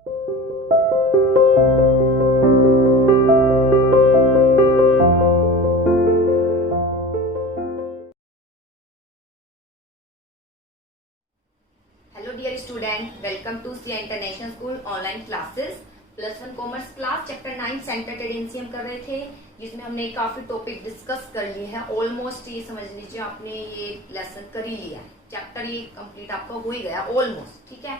Hello dear student, welcome to Siya international school online classes. +1 commerce class chapter 9 central tendency हम कर रहे थे, जिसमें हमने काफी टॉपिक डिस्कस कर लिए हैं। ऑलमोस्ट ये समझ लीजिए आपने ये लेसन कर ही लिया है, चैप्टर ये कंप्लीट आपका हो ही गया ऑलमोस्ट। ठीक है,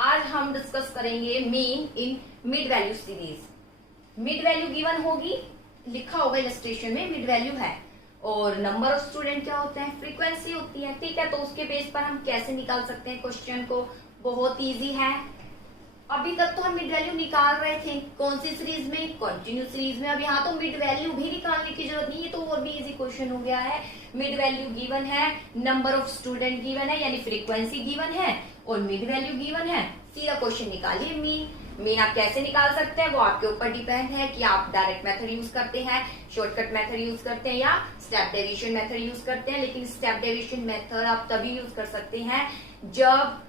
आज हम डिस्कस करेंगे mean in mid value series. Mid value given होगी, लिखा होगा इलस्ट्रेशन में मिड वैल्यू है, और नंबर ऑफ स्टूडेंट क्या होते हैं, फ्रीक्वेंसी होती है। ठीक है, तो उसके बेस पर हम कैसे निकाल सकते हैं क्वेश्चन को, बहुत इजी है। अभी तक तो हम मिड वैल्यू निकाल रहे थे, कौन सी सीरीज में, कंटिन्यू सीरीज में। अब यहाँ तो मिड वैल्यू भी निकालने की जरूरत नहीं है, तो और भी इजी क्वेश्चन हो गया है। मिड वैल्यू गिवन है, नंबर ऑफ स्टूडेंट गिवन है, यानी फ्रीक्वेंसी गिवन है, और मिड वैल्यू गिवन है। सीधा क्वेश्चन निकालिए मीन। मीन आप कैसे निकाल सकते हैं वो आपके ऊपर डिपेंड है कि आप डायरेक्ट मेथड यूज करते हैं, शॉर्टकट मेथड यूज करते हैं, या स्टेप डेविएशन मेथड यूज करते हैं। लेकिन स्टेप डेविएशन मेथड आप तभी यूज कर सकते हैं जब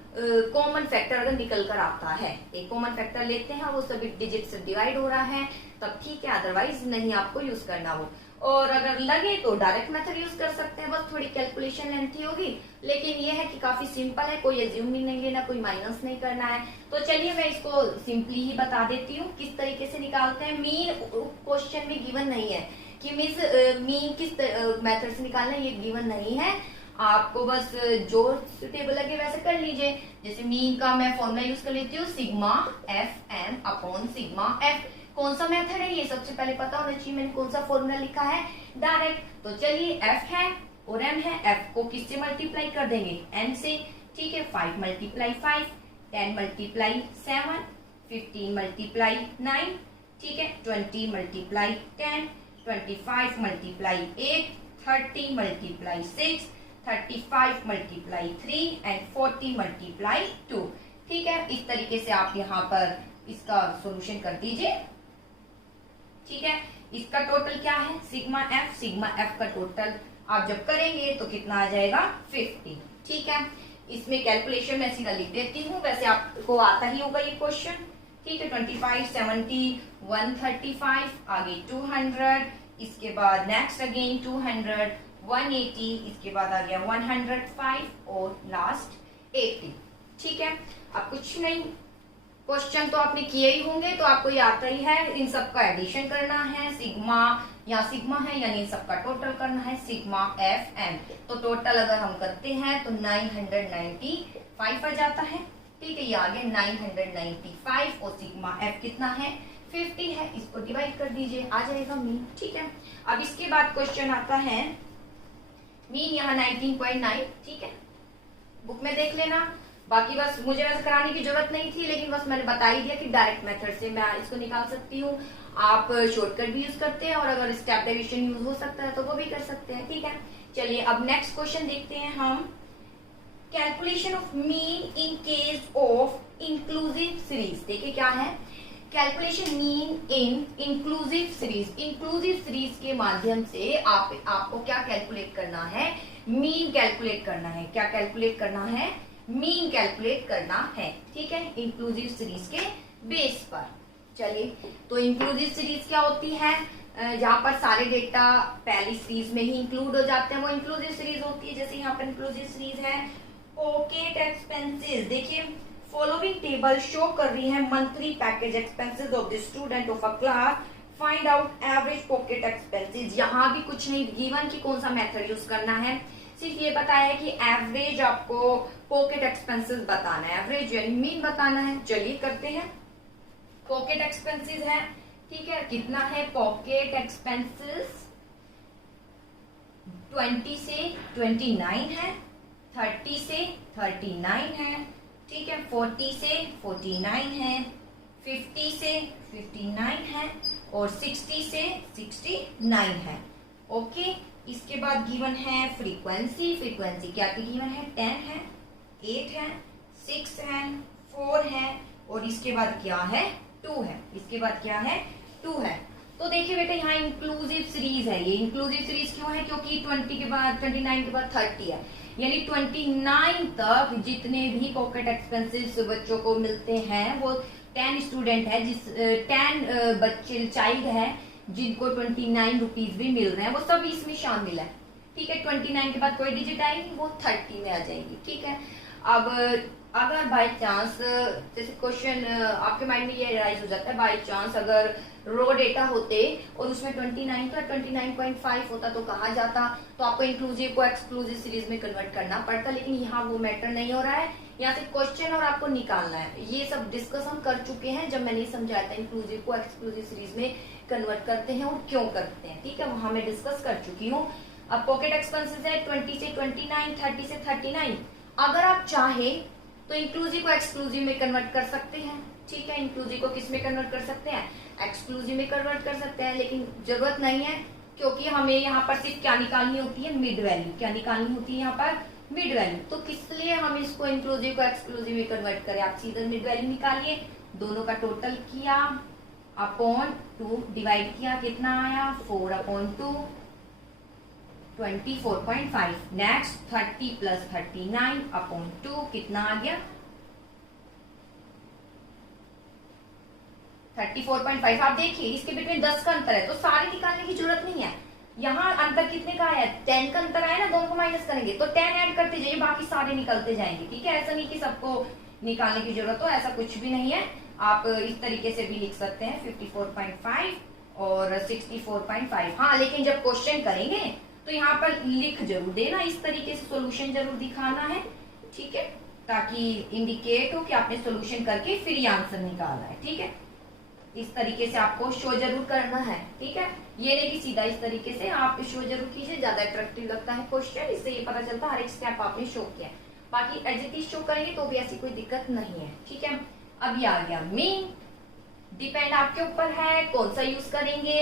कॉमन फैक्टर अगर निकल कर आता है। एक कॉमन फैक्टर लेते हैं, वो सभी डिजिट से डिवाइड हो रहा है, तब ठीक है, अदरवाइज नहीं आपको यूज करना हो। और अगर लगे तो डायरेक्ट मेथड यूज कर सकते हैं, बस थोड़ी कैलकुलेशन लेंथी होगी, लेकिन ये है कि काफी सिंपल है, कोई एज्यूमिंग नहीं लेना, कोई माइनस नहीं करना है। तो चलिए मैं इसको सिंपली ही बता देती हूँ किस तरीके से निकालते हैं। मीन क्वेश्चन में गिवन नहीं है कि मीन किस मेथड से निकालना है, ये गिवन नहीं है। आपको बस जो टेबल लगे वैसे कर लीजिए। जैसे मीन का मैं फॉर्मूला यूज कर लेती हूँ, sigma F M upon sigma F. कौन सा मेथड है ये सबसे पहले पता होना चाहिए, मैंने कौन सा फॉर्मूला लिखा है, डायरेक्ट। तो चलिए एफ है और एम है, एफ को किससे मल्टीप्लाई कर देंगे, एम से। ठीक है, 5 मल्टीप्लाई 5, 10 मल्टीप्लाई 7, 15 मल्टीप्लाई 9, ठीक है, 20 multiply 10, 25 multiply 8, 30 multiply 6, 35 multiply 3 and 40 multiply 2। ठीक है, इस तरीके से आप यहाँ पर इसका सॉल्यूशन कर दीजिए। ठीक है, इसका टोटल क्या है, सिग्मा एफ का टोटल आप जब करेंगे तो कितना आ जाएगा, 50। ठीक है, इसमें कैलकुलेशन मैं सीधा लिख देती हूँ, वैसे आपको आता ही होगा ये क्वेश्चन। ठीक है, 25, 70, 135, आगे 200, इसके बाद नेक्स्ट अगेन 200, 180, इसके बाद आ गया 105 और लास्ट 80। ठीक है, अब कुछ नहीं, क्वेश्चन तो आपने किए ही होंगे, तो आपको ये आता ही है। इन सबका एडिशन करना है, सिग्मा या सिग्मा है, यानी इन सबका टोटल करना है, सिग्मा एफ एम। तो टोटल अगर हम करते हैं तो 995 आ जाता है। ठीक है, ये आ गया 995, और सिग्मा एफ कितना है, 50 है। इसको डिवाइड कर दीजिए, आ जाएगा मीन। ठीक है, अब इसके बाद क्वेश्चन आता है मीन यहाँ 19.9। ठीक है, बुक में देख लेना, बाकी बस मुझे वैसे कराने की जरूरत नहीं थी, लेकिन बस मैंने बता ही दिया कि डायरेक्ट मेथड से मैं इसको निकाल सकती हूँ। आप शॉर्टकट भी यूज करते हैं, और अगर स्टेप डेविएशन यूज हो सकता है तो वो भी कर सकते हैं। ठीक है, चलिए अब नेक्स्ट क्वेश्चन देखते हैं हम। Calculation of mean in case of inclusive series. देखिए क्या है, calculation mean in inclusive series. Inclusive series के माध्यम से आपको क्या कैलकुलेट करना है, मीन कैलकुलेट करना है। क्या कैलकुलेट करना है, मीन कैलकुलेट करना है। ठीक है, इंक्लूसिव सीरीज के बेस पर। चलिए, तो इंक्लूसिव सीरीज क्या होती है, जहां पर सारे डेटा पहली सीरीज में ही इंक्लूड हो जाते हैं, वो इंक्लूसिव सीरीज होती है। जैसे यहाँ पर इंक्लूसिव सीरीज है पॉकेट एक्सपेंसेस। देखिए, फॉलोइंग टेबल शो कर रही है monthly package expenses of the student of a class, find out average pocket expenses. यहाँ भी कुछ नहीं गिवन कि कौन सा मेथड यूज करना है, सिर्फ ये बताया है कि एवरेज आपको पॉकेट एक्सपेंसेस बताना है, एवरेज यानी मीन बताना है। चलिए करते हैं, पॉकेट एक्सपेंसेस है। ठीक है, कितना है पॉकेट एक्सपेंसेस, 20 से 29 है, 30 से 39 है, ठीक है, 40 से 49 है, 50 से 59 है, और 60 से 69 है। ओके, इसके बाद गिवन है फ्रीक्वेंसी। फ्रीक्वेंसी क्या की गिवन है, 10 है, 8 है, 6 है, 4 है, और इसके बाद क्या है, 2 है। इसके बाद क्या है, 2 है। तो देखिए बेटा, यहाँ इंक्लूसिव सीरीज है। ये इंक्लूसिव सीरीज क्यों है, क्योंकि 20 के बाद 29 के बाद 30 है, यानी 29 तक जितने भी पॉकेट एक्सपेंसेस बच्चों को मिलते हैं वो 10 स्टूडेंट है, जिस 10 बच्चे चाइल्ड है जिनको 29 रुपीज भी मिल रहे हैं, वो सब इसमें शामिल है। ठीक है, 29 के बाद कोई डिजिट आएगी वो 30 में आ जाएगी। ठीक है, अब अगर बाय चांस जैसे क्वेश्चन आपके माइंड में ये राइज हो जाता है, बाय चांस अगर रो डेटा होते और उसमें 29 तो 29.5 होता तो कहा जाता, तो आपको इंक्लूसिव को एक्सक्लूसिव सीरीज में कन्वर्ट करना पड़ता, लेकिन यहाँ वो मैटर नहीं हो रहा है। यहाँ से क्वेश्चन और आपको निकालना है। ये सब डिस्कस हम कर चुके हैं जब मैंने समझाया था इंक्लूसिव को एक्सक्लूसिव सीरीज में कन्वर्ट करते हैं और क्यों करते हैं। ठीक है, वहां मैं डिस्कस कर चुकी हूँ। अब पॉकेट एक्सपेंसेस है 20 से 29, 30 से 39। अगर आप चाहे तो इंक्लूसिव को एक्सक्लूसिव में कन्वर्ट कर सकते हैं। ठीक है, इंक्लूसिव को किस में कन्वर्ट कर सकते हैं, एक्सक्लूसिव में कन्वर्ट कर सकते हैं, लेकिन जरूरत नहीं है, क्योंकि हमें यहाँ पर सिर्फ क्या निकालनी होती है, मिड वैल्यू। क्या निकालनी होती है यहाँ पर, मिड वैल्यू। तो किस लिए हम इसको इंक्लूसिव को एक्सक्लूसिव में कन्वर्ट करें, आप सीधा मिड वैल्यू निकालिए, दोनों का टोटल किया अपॉन 2 डिवाइड किया, कितना आया 4/2, 24.5। नेक्स्ट 30 प्लस 39/2 कितना आ गया 34.5। आप देखिए इसके बीच में 10 का अंतर है, तो सारे निकालने की जरूरत नहीं है। यहाँ अंतर कितने का आया, 10 का अंतर आया ना, दोनों को माइनस करेंगे तो 10 ऐड करते जाइए, बाकी सारे निकलते जाएंगे। ठीक है, ऐसा नहीं कि सबको निकालने की जरूरत हो, ऐसा कुछ भी नहीं है। आप इस तरीके से भी लिख सकते हैं 54.5 और 64.5। हाँ, लेकिन जब क्वेश्चन करेंगे तो यहाँ पर लिख जरूर देना, इस तरीके से सोल्यूशन जरूर दिखाना है। ठीक है, ताकि इंडिकेट हो कि आपने सोल्यूशन करके फिर ये आंसर निकाला है। ठीक है, इस तरीके से आपको शो जरूर करना है। ठीक है, ये नहीं कि सीधा इस तरीके से आप शो जरूर कीजिए, ज्यादा अट्रैक्टिव लगता है क्वेश्चन, इससे ये पता चलता है हर एक स्टेप आपने शो किया। बाकी एज इट इज शो करेंगे तो भी ऐसी कोई दिक्कत नहीं है। ठीक है, अब ये आ गया मीन। डिपेंड आपके ऊपर है कौन सा यूज करेंगे,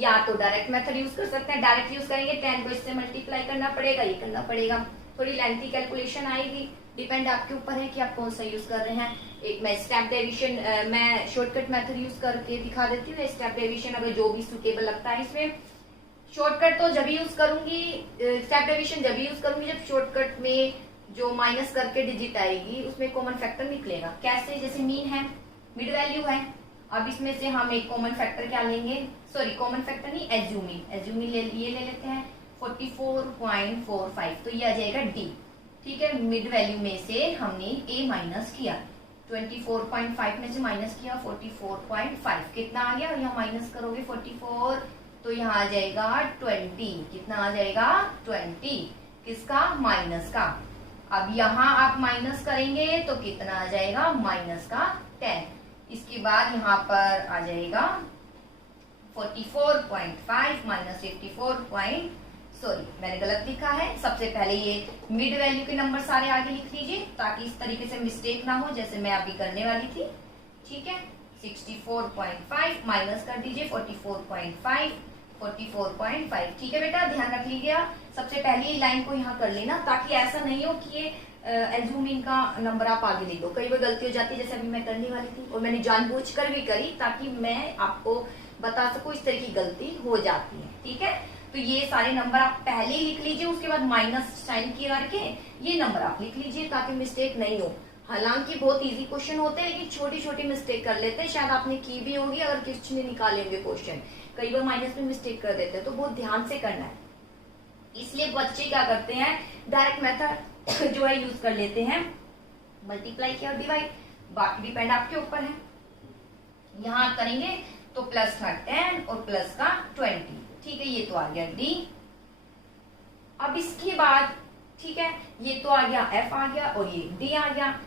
या तो डायरेक्ट मेथड यूज कर सकते हैं, डायरेक्ट यूज करेंगे 10 को इससे मल्टीप्लाई करना पड़ेगा, ये करना पड़ेगा, थोड़ी लेंथी कैलकुलेशन आएगी। डिपेंड आपके ऊपर है कि आप कौन सा यूज कर रहे हैं। एक मैं स्टेप डेविएशन, मैं शॉर्टकट मेथड यूज करके दिखा देती हूँ। स्टेप डेविएशन अगर जो भी सुटेबल लगता है इसमें, शॉर्टकट तो जब यूज करूंगी, स्टेप डेविएशन जब यूज करूंगी जब शॉर्टकट में जो माइनस करके डिजिट आएगी उसमें कॉमन फैक्टर निकलेगा। कैसे, जैसे मीन है, मिड वैल्यू है, अब इसमें से हम एक कॉमन फैक्टर क्या लेंगे, सॉरी कॉमन फैक्टर नहीं, एज्यूमिंग ले लेते हैं 44.45, तो ये आ जाएगा डी। ठीक है, मिड वैल्यू में से हमने ए माइनस किया, 24.5 में से माइनस किया 44.5, कितना आ गया, और यहाँ माइनस करोगे 44 तो यहाँ आ जाएगा 20, कितना आ जाएगा 20, किसका, माइनस का। अब यहाँ आप माइनस करेंगे तो कितना आ जाएगा, माइनस का 10। इसके बाद यहाँ पर आ जाएगा 44.5 माइनस 54. सॉरी मैंने गलत लिखा है। सबसे पहले ये मिड वैल्यू के नंबर सारे आगे लिख लीजिए ताकि इस तरीके से मिस्टेक ना हो जैसे मैं अभी करने वाली थी। ठीक है, 64.5 माइनस कर दीजिए 44.5, 44.5। ठीक है बेटा, ध्यान रख लीजिए। सबसे पहले लाइन को यहाँ कर लेना ताकि ऐसा नहीं हो कि ये एज्यूमिंग का नंबर आप आगे लिख दो। कई बार गलती हो जाती है जैसे अभी मैं करने वाली थी और मैंने जानबूझकर भी करी ताकि मैं आपको बता सकूं इस तरह की गलती हो जाती है। ठीक है, तो ये सारे नंबर आप पहले ही लिख लीजिए, उसके बाद माइनस साइन किए करके ये नंबर आप लिख लीजिए ताकि मिस्टेक नहीं हो। हालांकि बहुत इजी क्वेश्चन होते हैं लेकिन छोटी छोटी मिस्टेक कर लेते हैं, शायद आपने की भी होगी अगर किसी ने निकाले होंगे क्वेश्चन। कई बार माइनस में मिस्टेक कर देते हैं तो बहुत ध्यान से करना है। इसलिए बच्चे क्या करते हैं, डायरेक्ट मेथड जो है यूज कर लेते हैं, मल्टीप्लाई किया और डिवाइड। बाकी डिपेंड आपके ऊपर है। यहाँ करेंगे तो प्लस का 10 और प्लस का 20। ठीक है, ये तो आ गया डी। अब इसके बाद ठीक है, ये तो आ गया एफ आ गया और ये डी आ गया।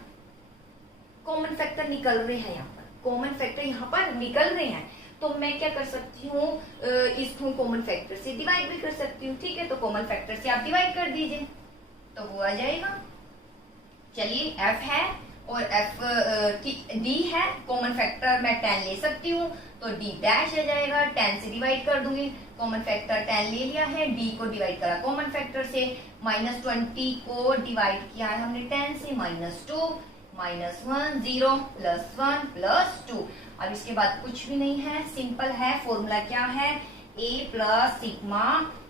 कॉमन फैक्टर निकल रहे हैं यहाँ पर, कॉमन फैक्टर यहाँ पर निकल रहे हैं तो मैं क्या कर सकती हूँ, इसको कॉमन फैक्टर से डिवाइड भी कर सकती हूँ। ठीक है, तो कॉमन फैक्टर से आप डिवाइड कर दीजिए तो वो आ जाएगा। चलिए एफ है और एफ डी है, कॉमन फैक्टर मैं 10 ले सकती हूँ तो डी डैश आ जाएगा। 10 से डिवाइड कर दूंगी, कॉमन फैक्टर 10 ले लिया है, डी को डिवाइड करा कॉमन फैक्टर से, -20 को डिवाइड किया है हमने 10 से, -2, -1, 0, +1, +2। अब इसके बाद कुछ भी नहीं है, सिंपल है। फॉर्मूला क्या है, a plus sigma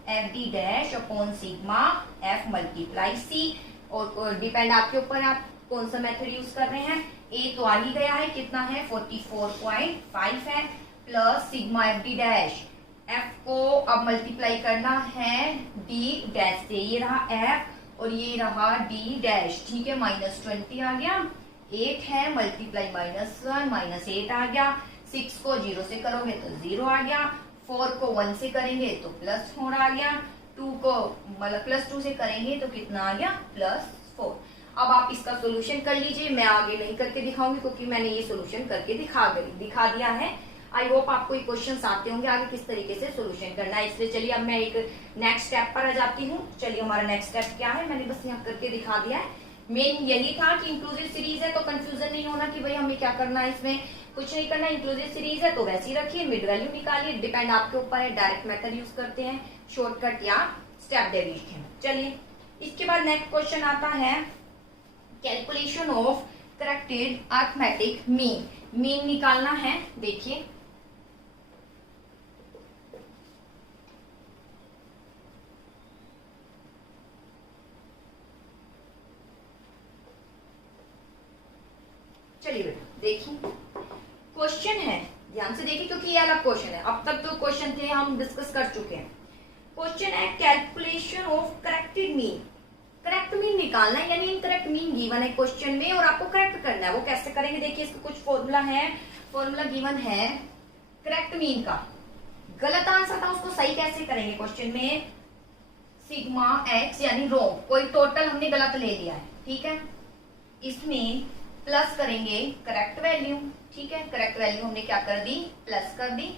F D dash upon sigma F multiply C. और डिपेंड आपके ऊपर, आप कौन सा मेथड यूज कर रहे हैं, ए तो आ ही गया है, कितना है 44.5 है, plus sigma F D dash, F को अब मल्टीप्लाई करना है डी डैश से, ये रहा एफ और ये रहा डी डैश, ठीक है, -20 आ गया, 8 है मल्टीप्लाई -1 -8 आ गया, 6 को 0 से करोगे तो 0 आ गया, 4 को 1 से करेंगे तो +4 आ गया, 2 को मतलब +2 से करेंगे तो कितना आ गया +4। अब आप इसका सोल्यूशन कर लीजिए, मैं आगे नहीं करके दिखाऊंगी क्योंकि मैंने ये सोल्यूशन करके दिखा दिया है। आई होप आपको ये क्वेश्चन आते होंगे आगे किस तरीके से सोल्यूशन करना है। इसलिए चलिए अब मैं एक नेक्स्ट स्टेप पर आ जाती हूँ। चलिए हमारा नेक्स्ट स्टेप क्या है, मैंने बस यहाँ करके दिखा दिया है। मेन यही था कि इंक्लूसिव सीरीज है तो कंफ्यूजन नहीं होना कि भाई हमें क्या करना है, इसमें कुछ नहीं करना। इंक्लूसिव सीरीज है तो वैसे ही रखिए, मिड वैल्यू निकालिए, डिपेंड आपके ऊपर है, डायरेक्ट मेथड यूज करते हैं, शॉर्टकट या स्टेप डेरिवेशन। चलिए इसके बाद नेक्स्ट क्वेश्चन आता है calculation of corrected arithmetic mean. Mean निकालना है, देखिए चलिए बेटा देखिए क्वेश्चन है, ध्यान से देखिए क्योंकि ये अलग क्वेश्चन है, अब तक जो क्वेश्चन थे हम डिस्कस कर चुके हैं। क्वेश्चन है calculation of corrected mean. Correct mean निकालना है, यानी इनकरेक्ट मीन गिवन है क्वेश्चन में और आपको करेक्ट करना है। वो कैसे करेंगे, देखिए इसका कुछ फॉर्मूला है, फॉर्मूला गिवन है करेक्ट मीन का। गलत आंसर था उसको सही कैसे करेंगे, क्वेश्चन में सिग्मा एक्स यानी रोंग, कोई टोटल हमने गलत ले लिया है, ठीक है, इसमें प्लस करेंगे करेक्ट वैल्यू, ठीक है, करेक्ट वैल्यू हमने क्या कर दी, प्लस कर दी,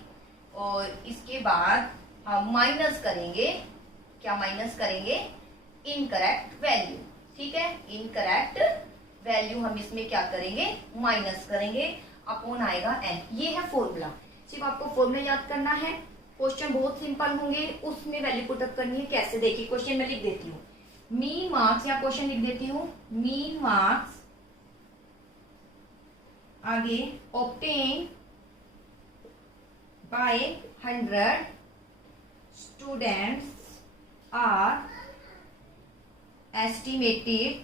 और इसके बाद हम माइनस करेंगे, क्या माइनस करेंगे, इनकरेक्ट वैल्यू, ठीक है, इनकरेक्ट वैल्यू हम इसमें क्या करेंगे, माइनस करेंगे, अपॉन आएगा एन। ये है फॉर्मूला, सिर्फ आपको फॉर्मूला याद करना है। क्वेश्चन बहुत सिंपल होंगे, उसमें वैल्यू पुटअप करनी है। कैसे, देखिए क्वेश्चन में लिख देती हूँ मीन मार्क्स, या क्वेश्चन लिख देती हूँ मीन मार्क्स, आगे obtain by 100 students are estimated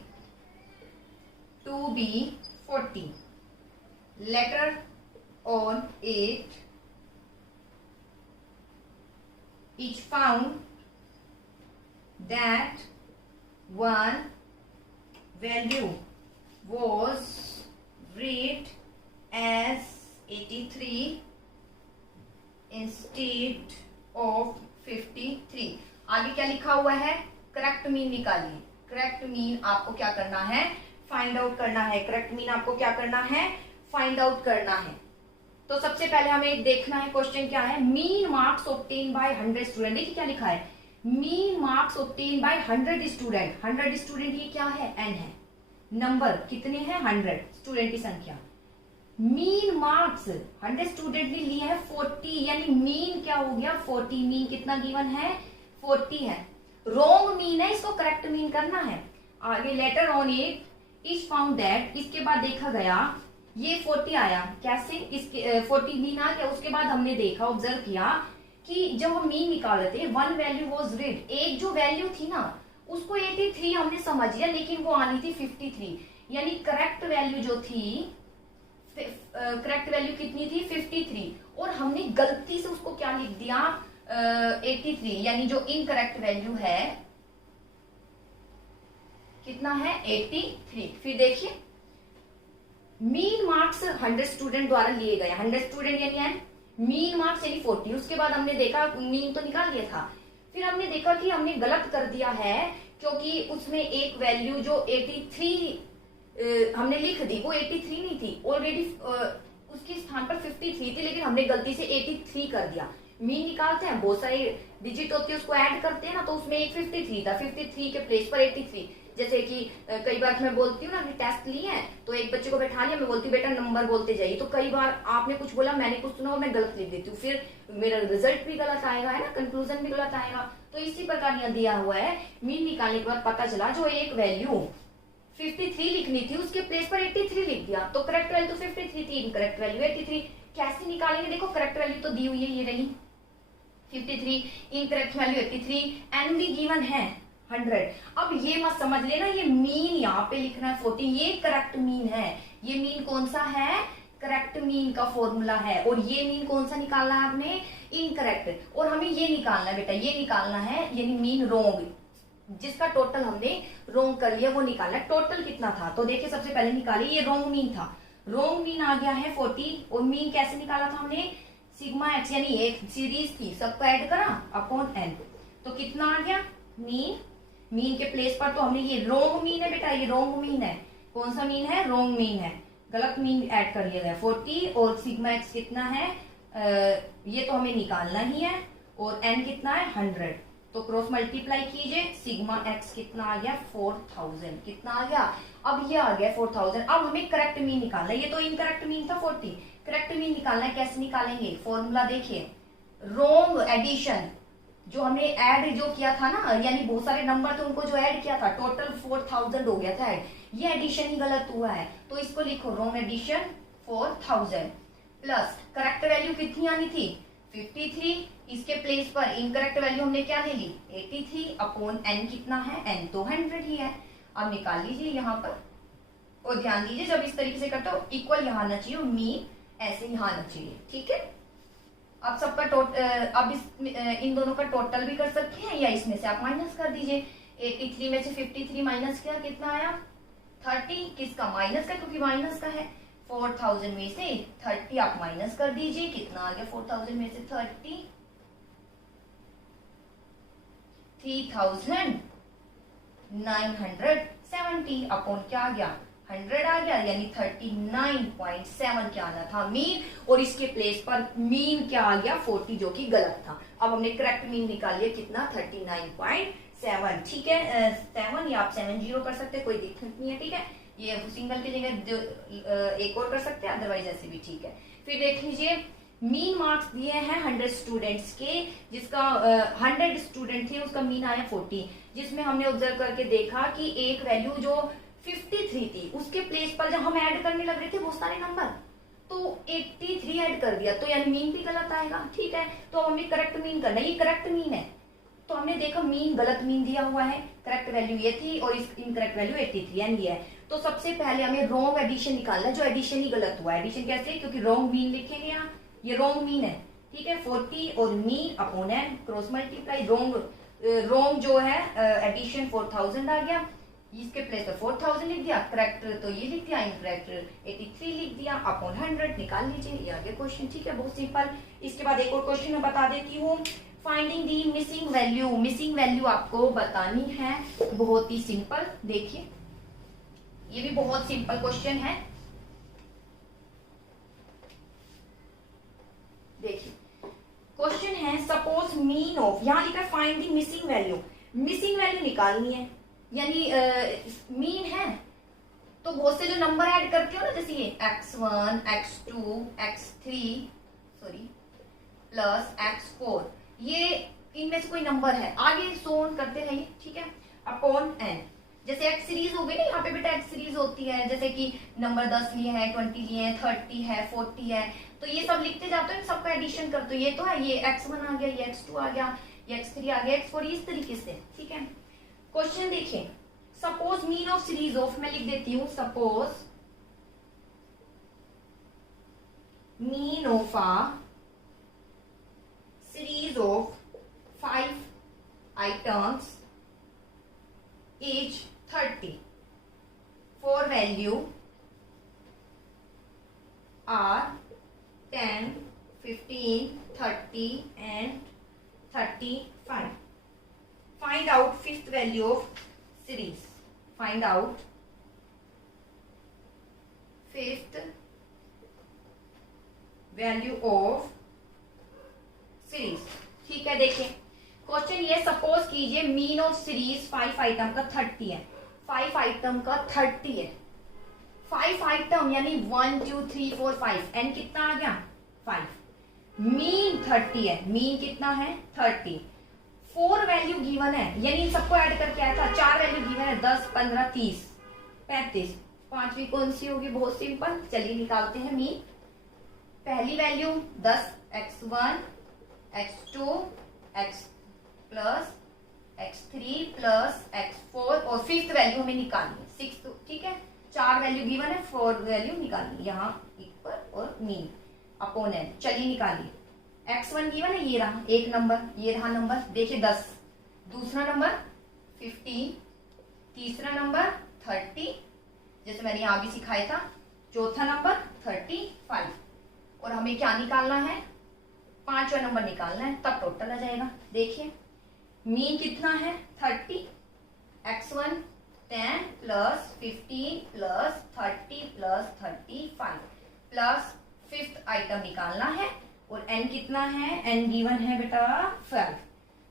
to be 40. Later on it is found that one value was read as 83 instead of 53. आगे क्या लिखा हुआ है, करेक्ट मीन निकालिए। करेक्ट मीन आपको क्या करना है, फाइंड आउट करना है। करेक्ट मीन आपको क्या करना है, फाइंड आउट करना है। तो सबसे पहले हमें देखना है क्वेश्चन क्या है, mean marks obtain by 100 student. देखिए क्या लिखा है, mean marks obtain by 100 student. 100 student ये क्या है, एन है, नंबर कितने हैं 100, स्टूडेंट की संख्या। मीन मार्क्स 100 स्टूडेंट ने लिए है 40, यानी मीन क्या हो गया 40। मीन कितना गिवन है, 40 है। रॉन्ग मीन है, इसको करेक्ट मीन करना है। आगे later on it is found that, इसके बाद देखा गया ये 40 आया, कैसे, इसके 40 मीन आ गया। उसके बाद हमने देखा, ऑब्जर्व किया कि जब हम मीन निकाल रहे थे, वन वैल्यू वाज रीड, एक जो वैल्यू थी ना उसको 83 हमने समझ लिया, लेकिन वो आनी थी 53, यानी करेक्ट वैल्यू जो थी, करेक्ट वैल्यू कितनी थी 53, और हमने गलती से उसको क्या लिख दिया 83, यानी जो इनकरेक्ट वैल्यू है कितना है 83। फिर देखिए मीन मार्क्स 100 स्टूडेंट द्वारा लिए गए, 100 स्टूडेंट यानी है मीन मार्क्स यानी 40। उसके बाद हमने देखा, मीन तो निकाल लिया था, फिर हमने देखा कि हमने गलत कर दिया है, क्योंकि उसमें एक वैल्यू जो 83 हमने लिख दी, वो 83 नहीं थी, ऑलरेडी उसके स्थान पर 53 थी, लेकिन हमने गलती से 83 कर दिया। मीन निकालते हैं, बहुत सारी डिजिट होती है, उसको ऐड करते हैं ना, तो उसमें एक 53 था, 53 के प्लेस पर 83। जैसे कि कई बार मैं बोलती हूँ ना कि टेस्ट लिए हैं, तो एक बच्चे को बैठा लिया, मैं बोलती हूँ बेटा नंबर बोलते जाइए, तो कई बार आपने कुछ बोला, मैंने कुछ सुना और मैं गलत लिख देती हूँ, फिर मेरा रिजल्ट भी गलत आएगा, है ना, कंक्लूजन भी गलत आएगा। तो इसी प्रकार यहाँ दिया हुआ है, मीन निकालने के बाद पता चला जो एक वैल्यू 53 लिखनी थी उसके प्लेस पर 83 लिख दिया, तो करेक्ट वैल्यू तो 53 थी, इनकरेक्ट वैल्यू 83। कैसे निकालेंगे, देखो करेक्ट वैल्यू तो दी हुई है, ये रही 53, इनकरेक्ट वैल्यू 83, एंड भी गिवन है 100। अब ये मत समझ लेना ये मीन यहाँ पे लिखना है 40, ये करेक्ट मीन है, ये मीन कौन सा है, करेक्ट मीन का फॉर्मूला है। और ये मीन कौन सा निकालना है आपने, इनकरेक्ट। और हमें ये निकालना है बेटा, ये निकालना है यानी मीन रोंग, जिसका टोटल हमने रोंग कर लिया वो निकालना है। टोटल कितना था तो देखिए सबसे पहले निकालिए, ये रोंग मीन था, रोंग मीन आ गया है 40। और मीन कैसे निकाला था हमने, सिग्मा एक्स यानी एक सीरीज थी, सबको ऐड करा अपॉन एन, तो कितना आ गया मीन। मीन के प्लेस पर तो हमने ये रोंग मीन है बेटा, ये रोंग मीन है। कौन सा मीन है, रोंग मीन है, गलत मीन ऐड कर लिया गया 40। और सिग्मा एक्स कितना है, ये तो हमें निकालना ही है। और एन कितना है 100, तो क्रॉस मल्टीप्लाई कीजिए, सिग्मा एक्स कितना आ गया 4000, कितना आ गया, अब ये आ गया 4000। अब हमें करेक्ट मीन निकालना है, ये तो इनकरेक्ट मीन था 40, करेक्ट मीन निकालना है। कैसे निकालेंगे, फॉर्मूला देखिए, रोंग एडिशन, जो हमने ऐड जो किया था ना, यानी बहुत सारे नंबर थे उनको जो ऐड किया था, टोटल 4000 हो गया था ऐड, ये एडिशन ही गलत हुआ है, तो इसको लिखो रोंग एडिशन 4000 प्लस करेक्ट वैल्यू कितनी आनी थी 53, इसके प्लेस पर इनकरेक्ट वैल्यू हमने क्या ले ली 83 अपॉन एन कितना है, एन तो 100 ही है। अब निकाल लीजिए यहाँ पर, और ध्यान दीजिए जब इस तरीके से करते हो इक्वल यहाँ आना चाहिए, मीन ऐसे यहाँ आना चाहिए, ठीक है। अब सबका अब इन दोनों का टोटल भी कर सकते हैं, या इसमें से आप माइनस कर दीजिए। 83 में से 53 माइनस किया, कितना आया 30, किसका माइनस का, क्योंकि माइनस का है। 4000 में से 30 आप माइनस कर दीजिए, कितना आ गया 4000 में से 30, 3970 अपॉन क्या आ गया 100 आ गया, यानी 39.7 क्या आना था मीन। और इसके प्लेस पर मीन क्या आ गया 40, जो कि गलत था। अब हमने करेक्ट मीन निकाल लिया कितना 39.7, ठीक है। 7 या आप 70 कर सकते हैं, कोई दिक्कत नहीं है, ठीक है। ये सिंगल की जगह एक और कर सकते हैं, अदरवाइज ऐसे भी ठीक है। फिर देख लीजिए, मीन मार्क्स दिए हैं 100 स्टूडेंट्स के, जिसका 100 स्टूडेंट थे उसका मीन आया 40, जिसमें हमने ऑब्जर्व करके देखा कि एक वैल्यू जो 53 थी उसके प्लेस पर जब हम ऐड करने लग रहे थे बहुत सारे नंबर, तो 83 ऐड कर दिया, तो यानी मीन भी गलत आएगा, ठीक है। तो हमें करेक्ट मीन करना है, ये करेक्ट मीन है, तो हमने देखा मीन गलत मीन दिया हुआ है, करेक्ट वैल्यू ये थी और इस इनकरेक्ट वैल्यू 83 यानी ये है। तो सबसे पहले हमें रोंग एडिशन निकालना है, जो एडिशन ही गलत हुआ है। एडिशन कैसे, क्योंकि रोंग मीन लिखेंगे यहाँ, ये रोंग मीन है, ठीक है। 40 और mean upon N, cross multiply, wrong जो है एडिशन 4000 आ गया, इसके प्लेस पर 4000 लिख दिया, करेक्ट तो ये लिख दिया, इनकरेक्ट 83 लिख दिया अपॉन 100, निकाल लीजिए, ये आगे क्वेश्चन, ठीक है, बहुत सिंपल। इसके बाद एक और क्वेश्चन मैं बता देती हूँ, फाइंडिंग दी मिसिंग वैल्यू। मिसिंग वैल्यू आपको बतानी है, बहुत ही सिंपल, देखिए ये भी बहुत सिंपल क्वेश्चन है। देखिए क्वेश्चन है, सपोज मीन ऑफ, यहाँ लिखा है find the missing value, missing value निकालनी है, यानी मीन है तो बहुत से जो नंबर ऐड करते हो ना, जैसे ये x1 x2 x3 sorry plus x4, ये इनमें से कोई नंबर है, आगे सोन करते रहिए, ठीक है, अपॉन n। जैसे एक्स सीरीज हो गई ना, यहाँ पे बेटा एक्स सीरीज होती है, जैसे कि नंबर 10 लिए हैं, 20 लिए हैं, 30 है, 40 है, तो ये सब लिखते जाते हैं, सबका एडिशन करते हो, ये तो है, ये x1 आ गया, ये x2 आ गया, ये x3 आ गया, x4, इस तरीके से, ठीक है। क्वेश्चन देखिए, suppose mean of series of, मैं लिख देती हूं, suppose mean of a series of 5 items is 30 for value are 10, 15, 30 and 35. Find out fifth value of series. Find out fifth value of series. ठीक है, देखिए क्वेश्चन ये, suppose कीजिए mean of series 5 item का 30 है, 5 आइटम का 30 है, 5 item यानी 1 2 3 4 5, एन कितना आ गया 5, मीन 30 है, मीन कितना है 30, 4 वैल्यू गिवन है, यानी सबको ऐड करके आया था, 4 वैल्यू गिवन है, 10 15 30 35, पांचवी कौन सी होगी, बहुत सिंपल, चलिए निकालते हैं मीन। पहली value 10 x1 x2 x plus x3 plus x4, और फिफ्थ वैल्यू हमें निकालनी है 6, ठीक है, 4 वैल्यू गिवन है, 4 वैल्यू निकालिए, यहाँ इक्वल और मीन अपॉन एन। चलिए निकालिए। x1 गिवन है, ये रहा एक नंबर, ये रहा नंबर, देखिए 10, दूसरा नंबर 15, तीसरा नंबर 30, जैसे मैंने यहाँ भी सिखाया था, चौथा नंबर 35, और हमें क्या निकालना है, 5वां नंबर निकालना है, तब टोटल आ जाएगा। देखिए मीन कितना है 30, x1 10 plus 15 plus 30 plus 35 plus 5th item निकालना है, और n कितना है, n गिवन है बेटा 12।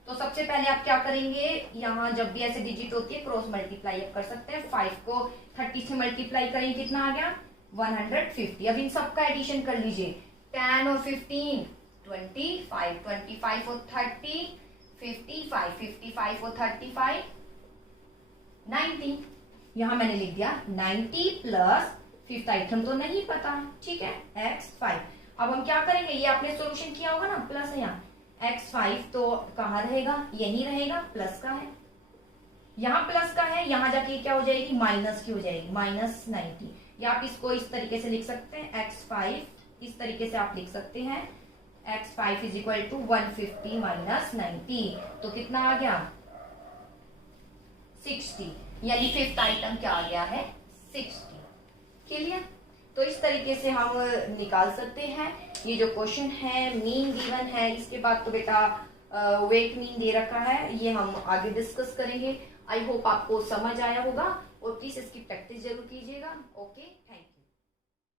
तो सबसे पहले आप क्या करेंगे, यहाँ जब भी ऐसे डिजिट होती है क्रॉस मल्टीप्लाई आप कर सकते हैं। 5 को 30 से मल्टीप्लाई करेंगे, कितना आ गया 150। अब इन सबका एडिशन कर लीजिए, 10 और 15 25, 25 और 30 55, 55 और 35 90। यहाँ मैंने लिख दिया 90 प्लस 5th आइटम तो नहीं पता, ठीक है, x5। अब हम क्या करेंगे, ये आपने सोल्यूशन किया होगा ना, प्लस है यहाँ, x5 तो कहाँ रहेगा, यही रहेगा, प्लस का है, यहाँ प्लस का है, यहाँ जाके क्या हो जाएगी, माइनस की हो जाएगी, माइनस 90। या आप इसको इस तरीके से लिख सकते हैं, x5 इस तरीके से आप लिख सकते हैं, x5 is equal to 150 minus 90, तो कितना आ गया 60, यानी 5th आइटम क्या आ गया है 60। क्लियर। तो इस तरीके से हम निकाल सकते हैं। ये जो क्वेश्चन है मीन गिवन है, इसके बाद तो बेटा वेट मीन दे रखा है, ये हम आगे डिस्कस करेंगे। आई होप आपको समझ आया होगा, और प्लीज इसकी प्रैक्टिस जरूर कीजिएगा। Okay, thank you.